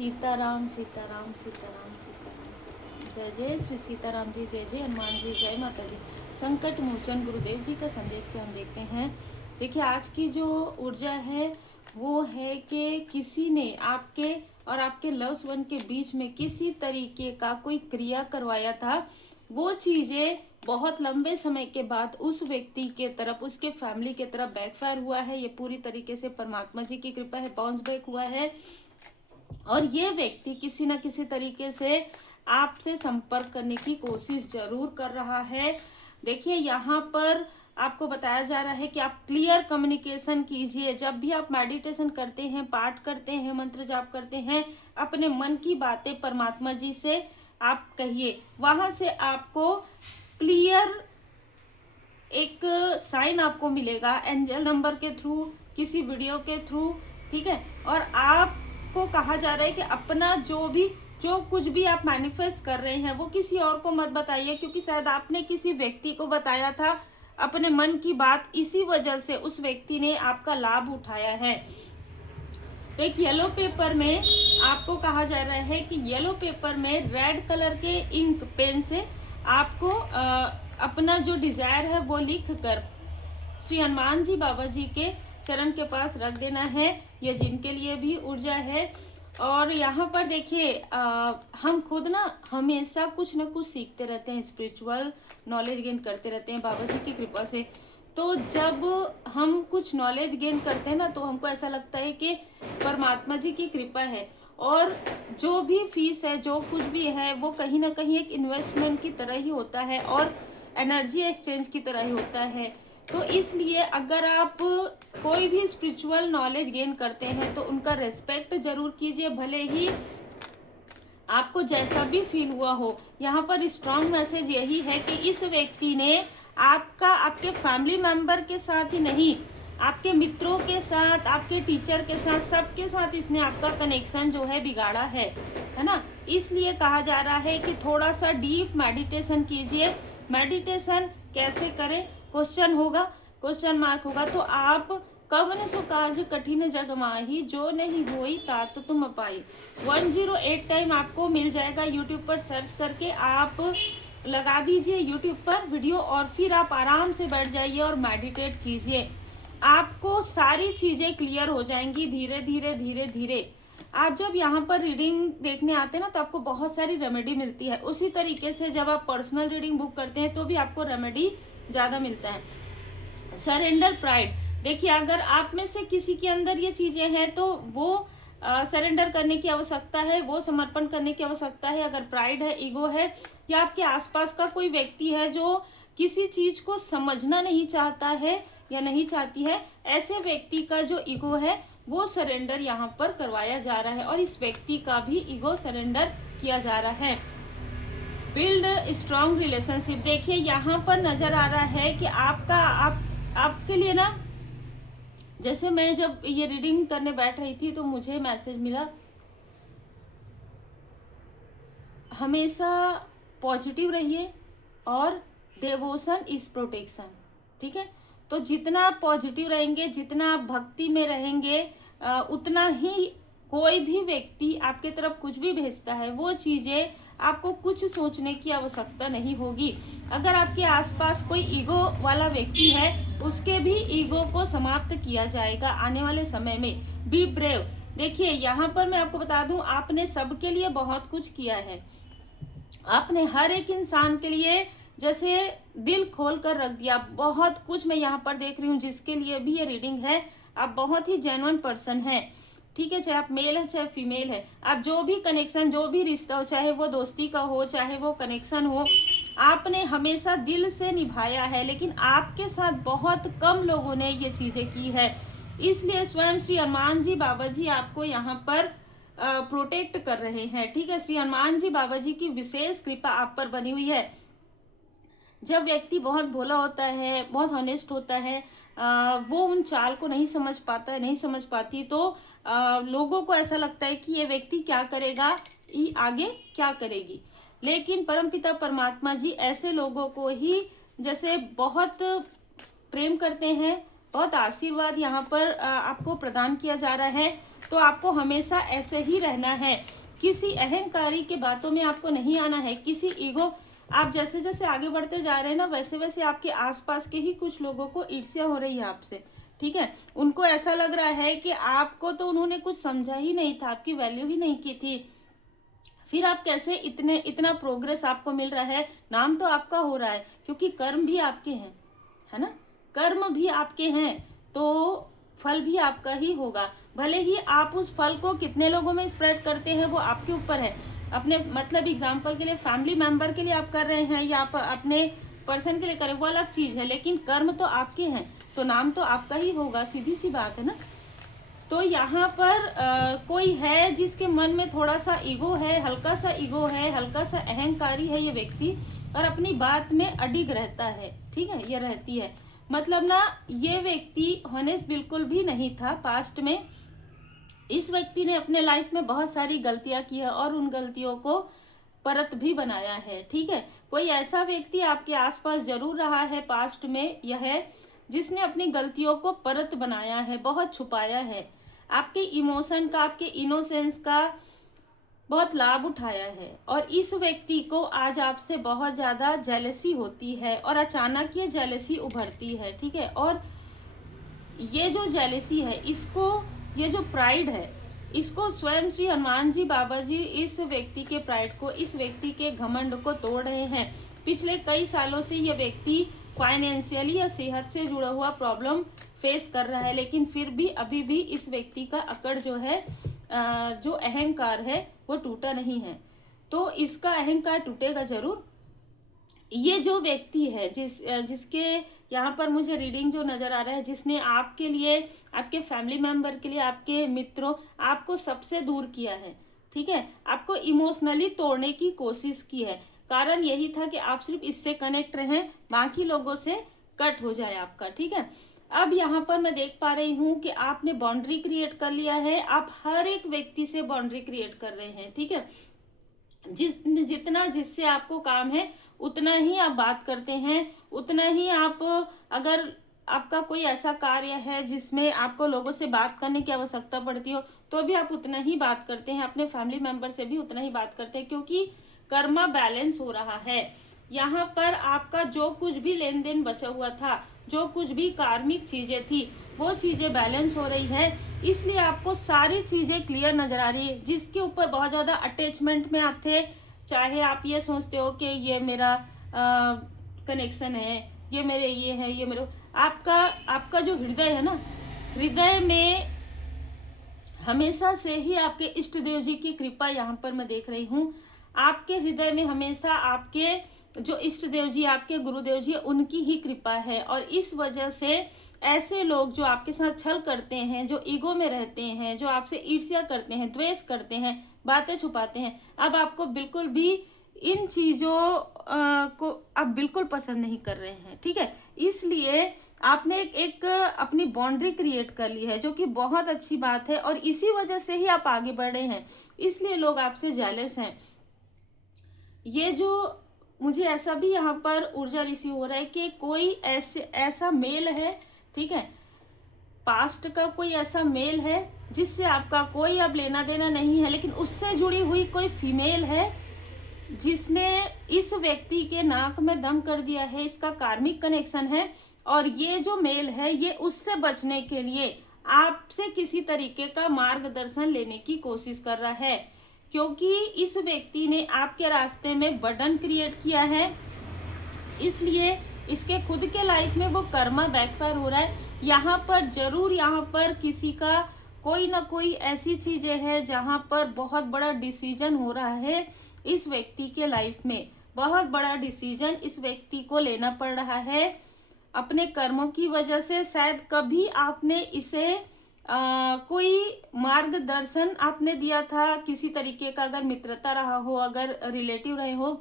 सीताराम सीताराम सीताराम सीताराम सीताराम। जय जय श्री सीताराम जी, जय जय हनुमान जी, जय माता दी। संकट मोचन गुरुदेव जी का संदेश के हम देखते हैं। देखिए, आज की जो ऊर्जा है वो है कि किसी ने आपके और आपके लव्स वन के बीच में किसी तरीके का कोई क्रिया करवाया था। वो चीजें बहुत लंबे समय के बाद उस व्यक्ति के तरफ, उसके फैमिली के तरफ बैकफायर हुआ है। ये पूरी तरीके से परमात्मा जी की कृपा है, बाउंस बैक हुआ है। और ये व्यक्ति किसी न किसी तरीके से आपसे संपर्क करने की कोशिश जरूर कर रहा है। देखिए, यहाँ पर आपको बताया जा रहा है कि आप क्लियर कम्युनिकेशन कीजिए। जब भी आप मेडिटेशन करते हैं, पाठ करते हैं, मंत्र जाप करते हैं, अपने मन की बातें परमात्मा जी से आप कहिए। वहां से आपको क्लियर एक साइन आपको मिलेगा, एंजल नंबर के थ्रू, किसी वीडियो के थ्रू, ठीक है। और आपको कहा जा रहा है कि अपना जो कुछ भी आप मैनिफेस्ट कर रहे हैं वो किसी और को मत बताइए, क्योंकि शायद आपने किसी व्यक्ति को बताया था अपने मन की बात, इसी वजह से उस व्यक्ति ने आपका लाभ उठाया है। तो एक येलो पेपर में आपको कहा जा रहा है कि येलो पेपर में रेड कलर के इंक पेन से आपको अपना जो डिजायर है वो लिख कर श्री हनुमान जी बाबा जी के चरण के पास रख देना है। ये जिनके लिए भी ऊर्जा है। और यहाँ पर देखिए, हम खुद ना हमेशा कुछ ना कुछ सीखते रहते हैं, स्पिरिचुअल नॉलेज गेन करते रहते हैं बाबा जी की कृपा से। तो जब हम कुछ नॉलेज गेन करते हैं ना, तो हमको ऐसा लगता है कि परमात्मा जी की कृपा है। और जो भी फीस है, जो कुछ भी है, वो कहीं ना कहीं एक इन्वेस्टमेंट की तरह ही होता है और एनर्जी एक्सचेंज की तरह ही होता है। तो इसलिए अगर आप कोई भी स्पिरिचुअल नॉलेज गेन करते हैं तो उनका रेस्पेक्ट जरूर कीजिए, भले ही आपको जैसा भी फील हुआ हो। यहाँ पर स्ट्रॉन्ग मैसेज यही है कि इस व्यक्ति ने आपके फैमिली मेंबर के साथ ही नहीं, आपके मित्रों के साथ, आपके टीचर के साथ, सबके साथ इसने आपका कनेक्शन जो है बिगाड़ा है ना। इसलिए कहा जा रहा है कि थोड़ा सा डीप मेडिटेशन कीजिए। मेडिटेशन कैसे करें, क्वेश्चन मार्क होगा। तो आप कवन सो काज कठिन जग माही, जो नहीं होई तात तुम पाई। 108 टाइम आपको मिल जाएगा यूट्यूब पर, सर्च करके आप लगा दीजिए यूट्यूब पर वीडियो, और फिर आप आराम से बैठ जाइए और मेडिटेट कीजिए। आपको सारी चीजें क्लियर हो जाएंगी धीरे धीरे धीरे धीरे। आप जब यहाँ पर रीडिंग देखने आते हैं ना, तो आपको बहुत सारी रेमेडी मिलती है। उसी तरीके से जब आप पर्सनल रीडिंग बुक करते हैं तो भी आपको रेमेडी ज्यादा मिलता है। सरेंडर प्राइड, देखिए, अगर आप में से किसी के अंदर ये चीजें हैं तो वो सरेंडर करने की आवश्यकता है, वो समर्पण करने की आवश्यकता है। अगर प्राइड है, ईगो है, या आपके आसपास का कोई व्यक्ति है जो किसी चीज को समझना नहीं चाहता है या नहीं चाहती है, ऐसे व्यक्ति का जो ईगो है वो सरेंडर यहाँ पर करवाया जा रहा है, और इस व्यक्ति का भी ईगो सरेंडर किया जा रहा है। बिल्ड स्ट्रॉन्ग रिलेशनशिप, देखिए यहाँ पर नजर आ रहा है कि आपके लिए ना, जैसे मैं जब ये रीडिंग करने बैठ रही थी तो मुझे मैसेज मिला, हमेशा पॉजिटिव रहिए और डिवोशन इज प्रोटेक्शन, ठीक है। तो जितना आप पॉजिटिव रहेंगे, जितना आप भक्ति में रहेंगे, उतना ही कोई भी व्यक्ति आपके तरफ कुछ भी भेजता है, वो चीजें आपको कुछ सोचने की आवश्यकता नहीं होगी। अगर आपके आसपास कोई ईगो वाला व्यक्ति है, उसके भी ईगो को समाप्त किया जाएगा आने वाले समय में। बी ब्रेव, देखिए यहाँ पर मैं आपको बता दूं, आपने सबके लिए बहुत कुछ किया है। आपने हर एक इंसान के लिए जैसे दिल खोल कर रख दिया, बहुत कुछ मैं यहाँ पर देख रही हूँ। जिसके लिए भी ये रीडिंग है, आप बहुत ही जेन्युइन पर्सन है, ठीक है। चाहे आप मेल है चाहे फीमेल है, आप जो भी कनेक्शन, जो भी रिश्ता हो, चाहे वो दोस्ती का हो, चाहे वो कनेक्शन हो, आपने हमेशा दिल से निभाया है। लेकिन आपके साथ बहुत कम लोगों ने ये चीजें की है, इसलिए स्वयं श्री हनुमान जी बाबा जी आपको यहाँ पर प्रोटेक्ट कर रहे हैं, ठीक है। श्री हनुमान जी बाबा जी की विशेष कृपा आप पर बनी हुई है। जब व्यक्ति बहुत भोला होता है, बहुत ऑनेस्ट होता है, वो उन चाल को नहीं समझ पाता है, नहीं समझ पाती, तो लोगों को ऐसा लगता है कि ये व्यक्ति क्या करेगा, ये आगे क्या करेगी। लेकिन परमपिता परमात्मा जी ऐसे लोगों को ही जैसे बहुत प्रेम करते हैं, बहुत आशीर्वाद यहाँ पर आपको प्रदान किया जा रहा है। तो आपको हमेशा ऐसे ही रहना है, किसी अहंकारी के बातों में आपको नहीं आना है, किसी ईगो। आप जैसे जैसे आगे बढ़ते जा रहे हैं ना, वैसे वैसे आपके आसपास के ही कुछ लोगों को ईर्ष्या हो रही है आपसे, ठीक है। उनको ऐसा लग रहा है कि आपको तो उन्होंने कुछ समझा ही नहीं था, आपकी वैल्यू ही नहीं की थी, फिर आप कैसे इतना प्रोग्रेस आपको मिल रहा है, नाम तो आपका हो रहा है, क्योंकि कर्म भी आपके हैं, है ना, कर्म भी आपके हैं, तो फल भी आपका ही होगा। भले ही आप उस फल को कितने लोगों में स्प्रेड करते हैं वो आपके ऊपर है। अपने मतलब एग्जाम्पल के लिए फैमिली मेंबर के लिए आप कर रहे हैं या आप अपने पर्सन के लिए करें, वो अलग चीज है, लेकिन कर्म तो आपके हैं, तो नाम तो आपका ही होगा, सीधी सी बात है ना। तो यहाँ पर कोई है जिसके मन में थोड़ा सा ईगो है, हल्का सा ईगो है, हल्का सा अहंकारी है ये व्यक्ति, और अपनी बात में अडिग रहता है, ठीक है, ये रहती है। मतलब ना, ये व्यक्ति हॉनेस्ट बिल्कुल भी नहीं था पास्ट में। इस व्यक्ति ने अपने लाइफ में बहुत सारी गलतियां की है और उन गलतियों को परत भी बनाया है, ठीक है। कोई ऐसा व्यक्ति आपके आसपास जरूर रहा है पास्ट में, यह है जिसने अपनी गलतियों को परत बनाया है, बहुत छुपाया है, आपके इमोशन का, आपके इनोसेंस का बहुत लाभ उठाया है, और इस व्यक्ति को आज आपसे बहुत ज्यादा जेलसी होती है और अचानक ये जेलसी उभरती है, ठीक है। और ये जो जेलसी है, इसको, ये जो प्राइड है, इसको स्वयं श्री हनुमान जी बाबा जी इस व्यक्ति के प्राइड को, इस व्यक्ति के घमंड को तोड़ रहे हैं। पिछले कई सालों से ये व्यक्ति फाइनेंशियली या सेहत से जुड़ा हुआ प्रॉब्लम फेस कर रहा है, लेकिन फिर भी अभी भी इस व्यक्ति का अकड़ जो है, जो अहंकार है, वो टूटा नहीं है। तो इसका अहंकार टूटेगा जरूर। ये जो व्यक्ति है जिसके यहाँ पर मुझे रीडिंग जो नजर आ रहा है, जिसने आपके लिए, आपके फैमिली मेंबर के लिए, आपके मित्रों, आपको सबसे दूर किया है, ठीक है, आपको इमोशनली तोड़ने की कोशिश की है। कारण यही था कि आप सिर्फ इससे कनेक्ट रहें, बाकी लोगों से कट हो जाए आपका, ठीक है। अब यहाँ पर मैं देख पा रही हूँ कि आपने बाउंड्री क्रिएट कर लिया है, आप हर एक व्यक्ति से बाउंड्री क्रिएट कर रहे हैं, ठीक है। जितना जिससे आपको काम है उतना ही आप बात करते हैं, उतना ही आप, अगर आपका कोई ऐसा कार्य है जिसमें आपको लोगों से बात करने की आवश्यकता पड़ती हो, तो भी आप उतना ही बात करते हैं, अपने फैमिली मेंबर से भी उतना ही बात करते हैं, क्योंकि कर्मा बैलेंस हो रहा है। यहाँ पर आपका जो कुछ भी लेन देन बचा हुआ था, जो कुछ भी कार्मिक चीजें थी, वो चीजें बैलेंस हो रही है, इसलिए आपको सारी चीजें क्लियर नजर आ रही है। जिसके ऊपर बहुत ज्यादा अटैचमेंट में आप थे, चाहे आप ये सोचते हो कि ये मेरा कनेक्शन है, ये मेरे ये है, ये मेरे, आपका जो हृदय है ना, हृदय में हमेशा से ही आपके इष्ट देव जी की कृपा यहाँ पर मैं देख रही हूँ। आपके हृदय में हमेशा आपके जो इष्ट देव जी, आपके गुरुदेव जी, उनकी ही कृपा है, और इस वजह से ऐसे लोग जो आपके साथ छल करते हैं, जो ईगो में रहते हैं, जो आपसे ईर्ष्या करते हैं, द्वेष करते हैं, बातें छुपाते हैं, अब आपको बिल्कुल भी इन चीजों को अब बिल्कुल पसंद नहीं कर रहे हैं, ठीक है। इसलिए आपने एक अपनी बाउंड्री क्रिएट कर ली है, जो कि बहुत अच्छी बात है, और इसी वजह से ही आप आगे बढ़ रहे हैं, इसलिए लोग आपसे जेलस हैं। ये जो मुझे ऐसा भी यहाँ पर ऊर्जा रिसीव हो रहा है कि कोई ऐसा मेल है, ठीक है, पास्ट का कोई ऐसा मेल है जिससे आपका कोई अब लेना देना नहीं है, लेकिन उससे जुड़ी हुई कोई फीमेल है जिसने इस व्यक्ति के नाक में दम कर दिया है, इसका कार्मिक कनेक्शन है, और ये जो मेल है ये उससे बचने के लिए आपसे किसी तरीके का मार्गदर्शन लेने की कोशिश कर रहा है, क्योंकि इस व्यक्ति ने आपके रास्ते में बर्डन क्रिएट किया है, इसलिए इसके खुद के लाइफ में वो कर्मा बैकफायर हो रहा है। यहाँ पर जरूर, यहाँ पर किसी का कोई ना कोई ऐसी चीजें हैं जहाँ पर बहुत बड़ा डिसीजन हो रहा है, इस व्यक्ति के लाइफ में बहुत बड़ा डिसीजन इस व्यक्ति को लेना पड़ रहा है अपने कर्मों की वजह से। शायद कभी आपने इसे कोई मार्गदर्शन आपने दिया था किसी तरीके का, अगर मित्रता रहा हो, अगर रिलेटिव रहे हो,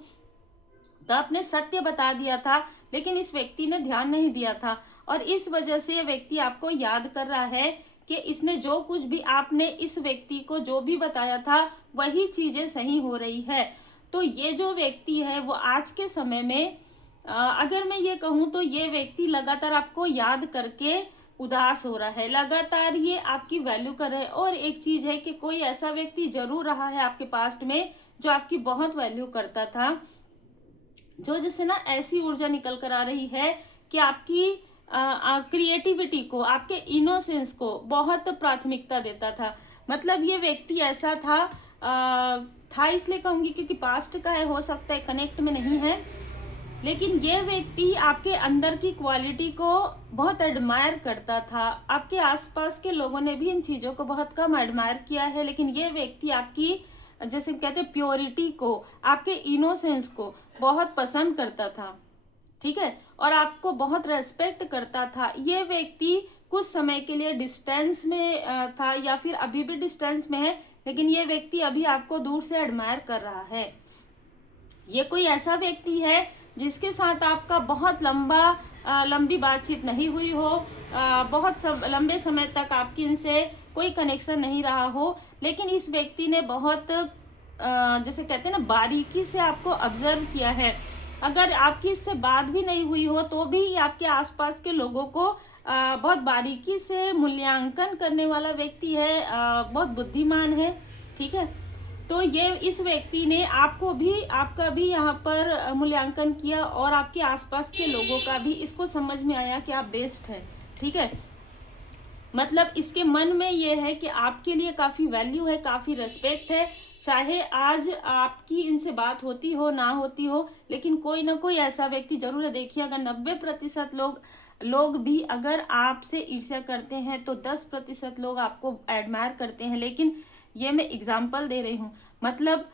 तो आपने सत्य बता दिया था, लेकिन इस व्यक्ति ने ध्यान नहीं दिया था, और इस वजह से ये व्यक्ति आपको याद कर रहा है कि इसने जो कुछ भी, आपने इस व्यक्ति को जो भी बताया था वही चीजें सही हो रही है। तो ये जो व्यक्ति है वो आज के समय में अगर मैं ये कहूँ तो ये व्यक्ति लगातार आपको याद करके उदास हो रहा है, लगातार ये आपकी वैल्यू कर रहा है। और एक चीज है कि कोई ऐसा व्यक्ति जरूर रहा है आपके पास्ट में जो आपकी बहुत वैल्यू करता था, जो जैसे ना ऐसी ऊर्जा निकल कर आ रही है कि आपकी क्रिएटिविटी को, आपके इनोसेंस को बहुत प्राथमिकता देता था। मतलब ये व्यक्ति ऐसा था इसलिए कहूंगी क्योंकि पास्ट का है, हो सकता है कनेक्ट में नहीं है, लेकिन ये व्यक्ति आपके अंदर की क्वालिटी को बहुत एडमायर करता था। आपके आसपास के लोगों ने भी इन चीज़ों को बहुत कम एडमायर किया है, लेकिन ये व्यक्ति आपकी, जैसे कहते हैं, प्योरिटी को, आपके इनोसेंस को बहुत पसंद करता था, ठीक है, और आपको बहुत रेस्पेक्ट करता था। ये व्यक्ति कुछ समय के लिए डिस्टेंस में था या फिर अभी भी डिस्टेंस में है, लेकिन ये व्यक्ति अभी आपको दूर से एडमायर कर रहा है। ये कोई ऐसा व्यक्ति है जिसके साथ आपका बहुत लंबी बातचीत नहीं हुई हो, बहुत लंबे समय तक आपकी इनसे कोई कनेक्शन नहीं रहा हो, लेकिन इस व्यक्ति ने बहुत जैसे कहते हैं ना, बारीकी से आपको ऑब्जर्व किया है। अगर आपकी इससे बात भी नहीं हुई हो तो भी आपके आसपास के लोगों को बहुत बारीकी से मूल्यांकन करने वाला व्यक्ति है, बहुत बुद्धिमान है, ठीक है। तो ये इस व्यक्ति ने आपका भी यहाँ पर मूल्यांकन किया और आपके आसपास के लोगों का भी, इसको समझ में आया कि आप बेस्ट है, ठीक है। मतलब इसके मन में ये है कि आपके लिए काफ़ी वैल्यू है, काफ़ी रेस्पेक्ट है, चाहे आज आपकी इनसे बात होती हो ना होती हो, लेकिन कोई ना कोई ऐसा व्यक्ति जरूर है। देखिए, अगर 90% लोग भी अगर आपसे ईर्ष्या करते हैं तो 10% लोग आपको एडमायर करते हैं। लेकिन ये मैं एग्जाम्पल दे रही हूँ, मतलब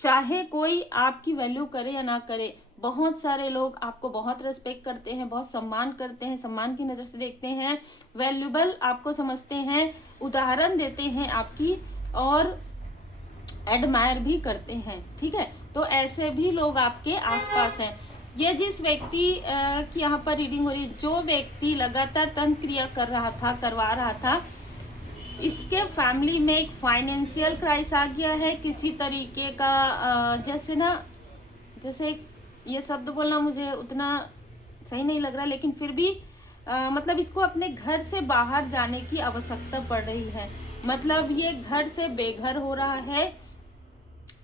चाहे कोई आपकी वैल्यू करे या ना करे, बहुत सारे लोग आपको बहुत रेस्पेक्ट करते हैं, बहुत सम्मान करते हैं, सम्मान की नज़र से देखते हैं, वैल्यूबल आपको समझते हैं, उदाहरण देते हैं आपकी, और एडमायर भी करते हैं, ठीक है। तो ऐसे भी लोग आपके आसपास हैं। ये जिस व्यक्ति की यहाँ पर रीडिंग हो रही, जो व्यक्ति लगातार तंत्र क्रिया करवा रहा था, इसके फैमिली में एक फाइनेंशियल क्राइसिस आ गया है किसी तरीके का। जैसे ये शब्द बोलना मुझे उतना सही नहीं लग रहा, लेकिन फिर भी मतलब इसको अपने घर से बाहर जाने की आवश्यकता पड़ रही है। मतलब ये घर से बेघर हो रहा है,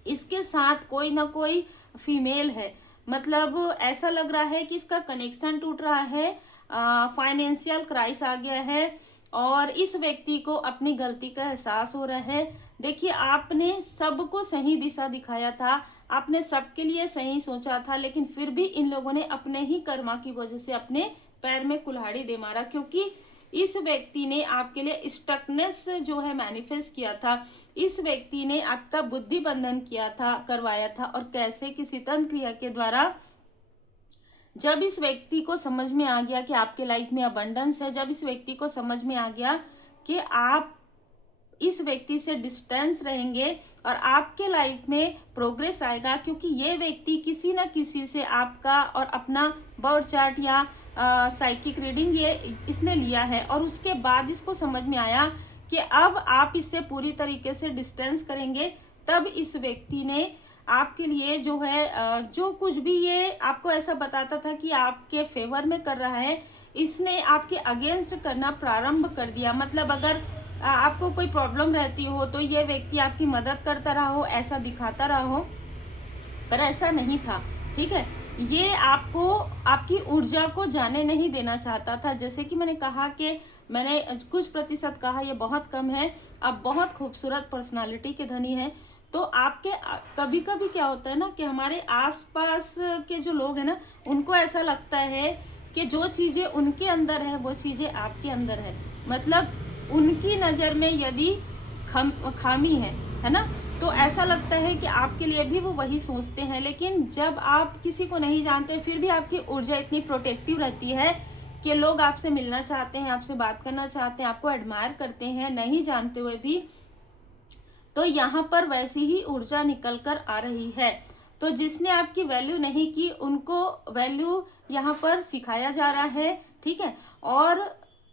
इसके साथ कोई ना कोई फीमेल है, मतलब ऐसा लग रहा है कि इसका कनेक्शन टूट रहा है, फाइनेंशियल क्राइसिस आ गया है और इस व्यक्ति को अपनी गलती का एहसास हो रहा है। देखिए, आपने सबको सही दिशा दिखाया था, आपने सबके लिए सही सोचा था, लेकिन फिर भी इन लोगों ने अपने ही कर्मा की वजह से अपने पैर में कुल्हाड़ी दे मारा, क्योंकि इस व्यक्ति ने आपके लिए स्टकनेस जो है मैनिफेस्ट किया था। इस व्यक्ति ने आपका बुद्धि बंधन करवाया था, और कैसे, किसी तंत्र क्रिया के द्वारा। जब इस व्यक्ति को समझ में आ गया कि आपके लाइफ में अबंडेंस है, जब इस व्यक्ति को समझ में आ गया कि आप इस व्यक्ति से डिस्टेंस रहेंगे और आपके लाइफ में प्रोग्रेस आएगा, क्योंकि ये व्यक्ति किसी न किसी से आपका और अपना बर्थ चार्ट या साइकिक रीडिंग ये इसने लिया है, और उसके बाद इसको समझ में आया कि अब आप इससे पूरी तरीके से डिस्टेंस करेंगे। तब इस व्यक्ति ने आपके लिए जो है जो कुछ भी ये आपको ऐसा बताता था कि आपके फेवर में कर रहा है, इसने आपके अगेंस्ट करना प्रारंभ कर दिया। मतलब अगर आपको कोई प्रॉब्लम रहती हो तो ये व्यक्ति आपकी मदद करता रहा हो, ऐसा दिखाता रहा हो, पर ऐसा नहीं था, ठीक है। ये आपको आपकी ऊर्जा को जाने नहीं देना चाहता था। जैसे कि मैंने कहा कि मैंने कुछ प्रतिशत कहा, ये बहुत कम है। आप बहुत खूबसूरत पर्सनालिटी के धनी हैं। तो आपके कभी कभी क्या होता है ना कि हमारे आसपास के जो लोग हैं ना, उनको ऐसा लगता है कि जो चीज़ें उनके अंदर है वो चीज़ें आपके अंदर है। मतलब उनकी नज़र में यदि खामी है ना, तो ऐसा लगता है कि आपके लिए भी वो वही सोचते हैं। लेकिन जब आप किसी को नहीं जानते, फिर भी आपकी ऊर्जा इतनी प्रोटेक्टिव रहती है कि लोग आपसे मिलना चाहते हैं, आपसे बात करना चाहते हैं, आपको एडमायर करते हैं, नहीं जानते हुए भी। तो यहाँ पर वैसी ही ऊर्जा निकल कर आ रही है। तो जिसने आपकी वैल्यू नहीं की, उनको वैल्यू यहाँ पर सिखाया जा रहा है, ठीक है। और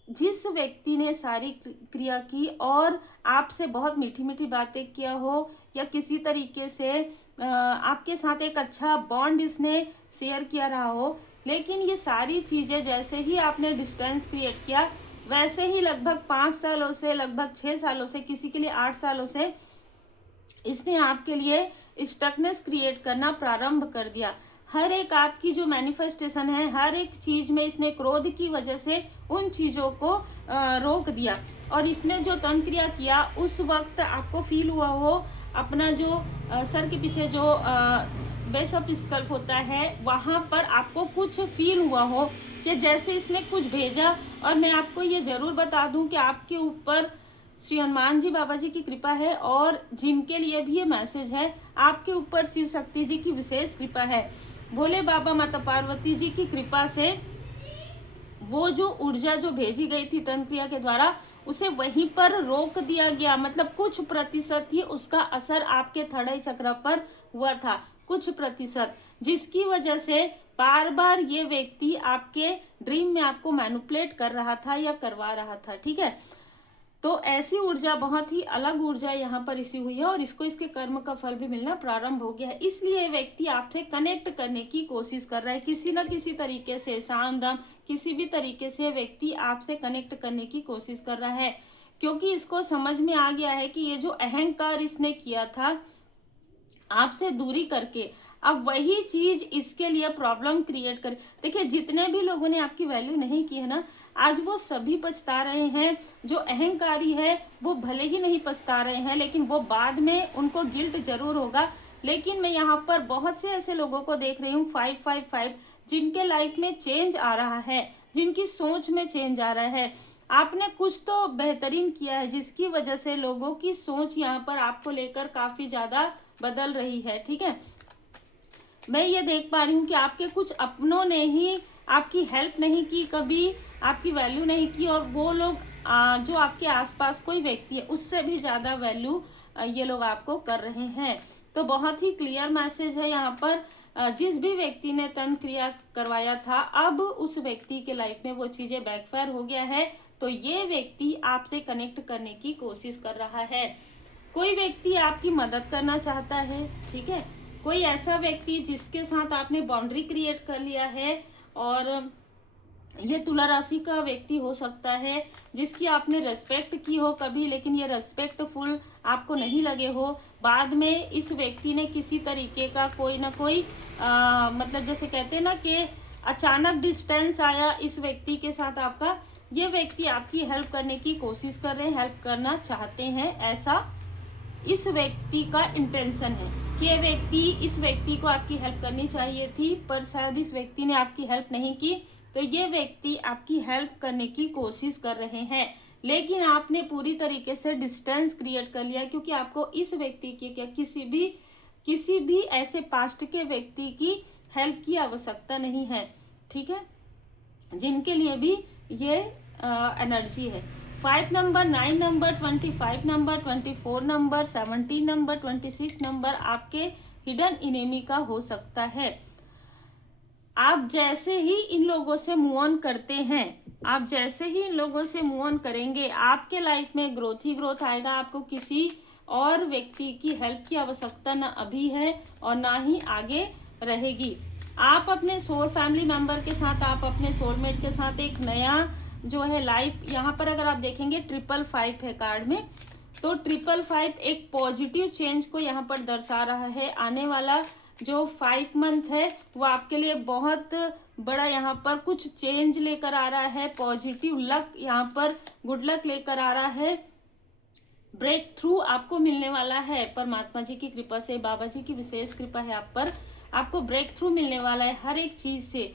जिस व्यक्ति ने सारी क्रिया की और आपसे बहुत मीठी मीठी बातें किया हो, या किसी तरीके से आपके साथ एक अच्छा बॉन्ड इसने शेयर किया रहा हो, लेकिन ये सारी चीज़ें जैसे ही आपने डिस्टेंस क्रिएट किया, वैसे ही लगभग 5 सालों से, लगभग 6 सालों से, किसी के लिए 8 सालों से इसने आपके लिए स्टकनेस क्रिएट करना प्रारंभ कर दिया। हर एक आपकी जो मैनिफेस्टेशन है, हर एक चीज में इसने क्रोध की वजह से उन चीजों को रोक दिया। और इसने जो तंत्र क्रिया किया उस वक्त आपको फील हुआ हो अपना जो सर के पीछे जो बेस ऑफ स्कल्प होता है वहां पर आपको कुछ फील हुआ हो कि जैसे इसने कुछ भेजा। और मैं आपको ये जरूर बता दूं कि आपके ऊपर श्री हनुमान जी बाबा जी की कृपा है, और जिनके लिए भी ये मैसेज है आपके ऊपर शिव शक्ति जी की विशेष कृपा है। भोले बाबा माता पार्वती जी की कृपा से वो जो ऊर्जा जो भेजी गई थी तंत्र क्रिया के द्वारा उसे वहीं पर रोक दिया गया। मतलब कुछ प्रतिशत ही उसका असर आपके थड़ई चक्र पर हुआ था, कुछ प्रतिशत, जिसकी वजह से बार बार ये व्यक्ति आपके ड्रीम में आपको मैनिपुलेट कर रहा था या करवा रहा था। ठीक है, तो ऐसी ऊर्जा, बहुत ही अलग ऊर्जा यहाँ पर इसी हुई है और इसको इसके कर्म का फल भी मिलना प्रारंभ हो गया है। इसलिए व्यक्ति आपसे कनेक्ट करने की कोशिश कर रहा है किसी न किसी तरीके से, साम दाम किसी भी तरीके से व्यक्ति आपसे कनेक्ट करने की कोशिश कर रहा है, क्योंकि इसको समझ में आ गया है कि ये जो अहंकार इसने किया था आपसे दूरी करके, अब वही चीज इसके लिए प्रॉब्लम क्रिएट करे। देखिए, जितने भी लोगों ने आपकी वैल्यू नहीं की है ना, आज वो सभी पछता रहे हैं। जो अहंकारी है वो भले ही नहीं पछता रहे हैं, लेकिन वो बाद में उनको गिल्ट जरूर होगा। लेकिन मैं यहाँ पर बहुत से ऐसे लोगों को देख रही हूँ 555 जिनके लाइफ में चेंज आ रहा है, जिनकी सोच में चेंज आ रहा है। आपने कुछ तो बेहतरीन किया है जिसकी वजह से लोगों की सोच यहाँ पर आपको लेकर काफी ज्यादा बदल रही है। ठीक है, मैं ये देख पा रही हूँ कि आपके कुछ अपनों ने ही आपकी हेल्प नहीं की, कभी आपकी वैल्यू नहीं की, और वो लोग जो आपके आसपास कोई व्यक्ति है उससे भी ज़्यादा वैल्यू ये लोग आपको कर रहे हैं। तो बहुत ही क्लियर मैसेज है यहाँ पर। जिस भी व्यक्ति ने तंत्र क्रिया करवाया था, अब उस व्यक्ति के लाइफ में वो चीज़ें बैकफायर हो गया है, तो ये व्यक्ति आपसे कनेक्ट करने की कोशिश कर रहा है। कोई व्यक्ति आपकी मदद करना चाहता है। ठीक है, कोई ऐसा व्यक्ति जिसके साथ आपने बाउंड्री क्रिएट कर लिया है, और ये तुला राशि का व्यक्ति हो सकता है जिसकी आपने रेस्पेक्ट की हो कभी, लेकिन ये रेस्पेक्टफुल आपको नहीं लगे हो। बाद में इस व्यक्ति ने किसी तरीके का कोई ना कोई मतलब जैसे कहते हैं ना कि अचानक डिस्टेंस आया इस व्यक्ति के साथ आपका। ये व्यक्ति आपकी हेल्प करने की कोशिश कर रहे हैं, हेल्प करना चाहते हैं, ऐसा इस व्यक्ति का इंटेंशन है कि इस व्यक्ति को आपकी हेल्प करनी चाहिए थी, पर शायद इस व्यक्ति ने आपकी हेल्प नहीं की। तो ये व्यक्ति आपकी हेल्प करने की कोशिश कर रहे हैं, लेकिन आपने पूरी तरीके से डिस्टेंस क्रिएट कर लिया, क्योंकि आपको इस व्यक्ति की क्या किसी भी ऐसे पास्ट के व्यक्ति की हेल्प की आवश्यकता नहीं है। ठीक है, जिनके लिए भी ये एनर्जी है। 5 number, 9 number, 25 number, 24 number, 17 number, 26 number आपके हिडन इनेमी का हो सकता है। आप जैसे ही इन लोगों से मूव ऑन करते हैं, आप जैसे ही इन लोगों से मूव ऑन करेंगे, आपके लाइफ में ग्रोथ ही ग्रोथ आएगा। आपको किसी और व्यक्ति की हेल्प की आवश्यकता ना अभी है और ना ही आगे रहेगी। आप अपने सोल फैमिली मेंबर के साथ, आप अपने सोलमेट के साथ एक नया जो है लाइफ, यहाँ पर अगर आप देखेंगे 555 है कार्ड में, तो 555 एक पॉजिटिव चेंज को यहाँ पर दर्शा रहा है। आने वाला जो 5 मंथ है वो आपके लिए बहुत बड़ा यहाँ पर कुछ चेंज लेकर आ रहा है। पॉजिटिव लक यहाँ पर गुड लक लेकर आ रहा है। ब्रेक थ्रू आपको मिलने वाला है परमात्मा जी की कृपा से, बाबा जी की विशेष कृपा है आप पर। आपको ब्रेक थ्रू मिलने वाला है हर एक चीज से।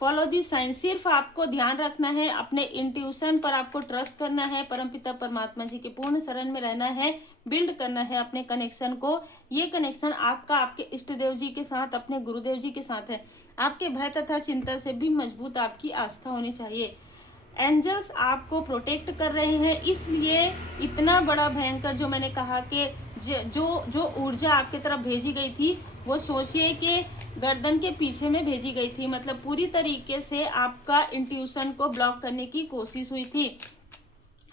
फॉलो दी साइन, सिर्फ आपको ध्यान रखना है, अपने इंट्यूशन पर आपको ट्रस्ट करना है, परमपिता परमात्मा जी के पूर्ण शरण में रहना है, बिल्ड करना है अपने कनेक्शन को। ये कनेक्शन आपका आपके इष्ट देव जी के साथ, अपने गुरुदेव जी के साथ है। आपके भय तथा चिंता से भी मजबूत आपकी आस्था होनी चाहिए। एंजल्स आपको प्रोटेक्ट कर रहे हैं, इसलिए इतना बड़ा भयंकर जो मैंने कहा कि जो ऊर्जा आपके तरफ भेजी गई थी वो सोचिए कि गर्दन के पीछे में भेजी गई थी। मतलब पूरी तरीके से आपका इंट्यूशन को ब्लॉक करने की कोशिश हुई थी,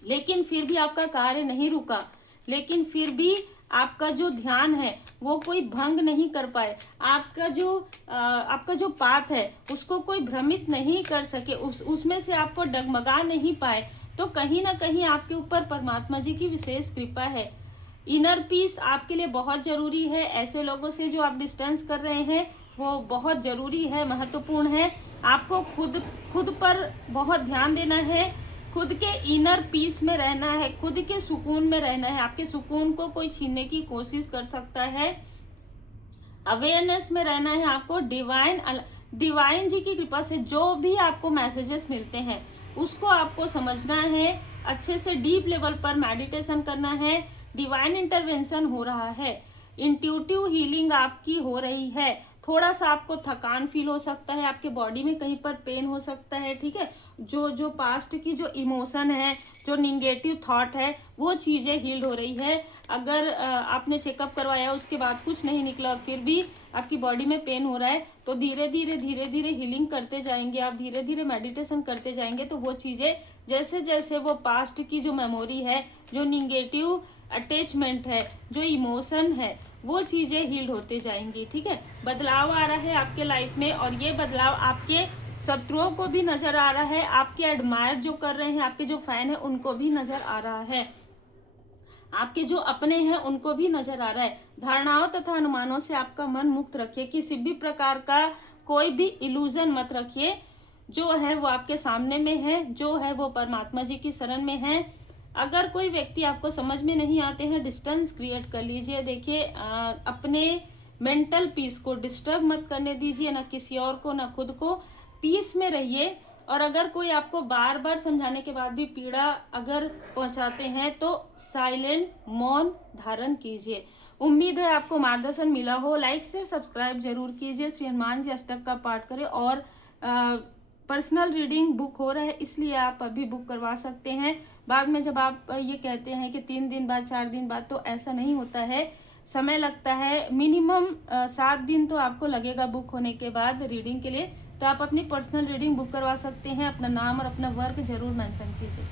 लेकिन फिर भी आपका कार्य नहीं रुका। लेकिन फिर भी आपका जो ध्यान है वो कोई भंग नहीं कर पाए। आपका जो पाथ है उसको कोई भ्रमित नहीं कर सके, उसमें से आपको डगमगा नहीं पाए। तो कहीं ना कहीं आपके ऊपर परमात्मा जी की विशेष कृपा है। इनर पीस आपके लिए बहुत जरूरी है। ऐसे लोगों से जो आप डिस्टेंस कर रहे हैं वो बहुत जरूरी है, महत्वपूर्ण है। आपको खुद पर बहुत ध्यान देना है, खुद के इनर पीस में रहना है, खुद के सुकून में रहना है। आपके सुकून को कोई छीनने की कोशिश कर सकता है। अवेयरनेस में रहना है आपको। डिवाइन जी की कृपा से जो भी आपको मैसेजेस मिलते हैं उसको आपको समझना है, अच्छे से डीप लेवल पर मेडिटेशन करना है। डिवाइन इंटरवेंशन हो रहा है, इंट्यूटिव हीलिंग आपकी हो रही है। थोड़ा सा आपको थकान फील हो सकता है, आपके बॉडी में कहीं पर पेन हो सकता है, ठीक है। जो पास्ट की जो इमोशन है, जो निगेटिव थॉट है, वो चीज़ें हील्ड हो रही है। अगर आपने चेकअप करवाया उसके बाद कुछ नहीं निकला और फिर भी आपकी बॉडी में पेन हो रहा है, तो धीरे धीरे हीलिंग करते जाएंगे आप, धीरे धीरे मेडिटेशन करते जाएंगे, तो वो चीज़ें जैसे जैसे वो पास्ट की जो मेमोरी है, जो निगेटिव अटैचमेंट है, जो इमोशन है, वो चीज़ें हील्ड होते जाएंगी, ठीक है। बदलाव आ रहा है आपके लाइफ में, और ये बदलाव आपके शत्रुओं को भी नजर आ रहा है, आपके एडमायर जो कर रहे हैं, आपके जो फैन है उनको भी नजर आ रहा है, आपके जो अपने हैं उनको भी नजर आ रहा है। धारणाओं तथा अनुमानों से आपका मन मुक्त रखिए, किसी भी प्रकार का कोई भी इल्यूजन मत रखिए। जो है वो आपके सामने में है, जो है वो परमात्मा जी की शरण में है। अगर कोई व्यक्ति आपको समझ में नहीं आते हैं, डिस्टेंस क्रिएट कर लीजिए। देखिए अपने मेंटल पीस को डिस्टर्ब मत करने दीजिए, ना किसी और को ना खुद को। पीस में रहिए। और अगर कोई आपको बार बार समझाने के बाद भी पीड़ा अगर पहुंचाते हैं तो साइलेंट मौन धारण कीजिए। उम्मीद है आपको मार्गदर्शन मिला हो। लाइक शेयर सब्सक्राइब जरूर कीजिए। श्री हनुमान जी अष्टक का पाठ करें। और पर्सनल रीडिंग बुक हो रहा है, इसलिए आप अभी बुक करवा सकते हैं। बाद में जब आप ये कहते हैं कि 3 दिन बाद 4 दिन बाद, तो ऐसा नहीं होता है, समय लगता है। मिनिमम 7 दिन तो आपको लगेगा बुक होने के बाद रीडिंग के लिए। तो आप अपनी पर्सनल रीडिंग बुक करवा सकते हैं। अपना नाम और अपना वर्क जरूर मेंशन कीजिए।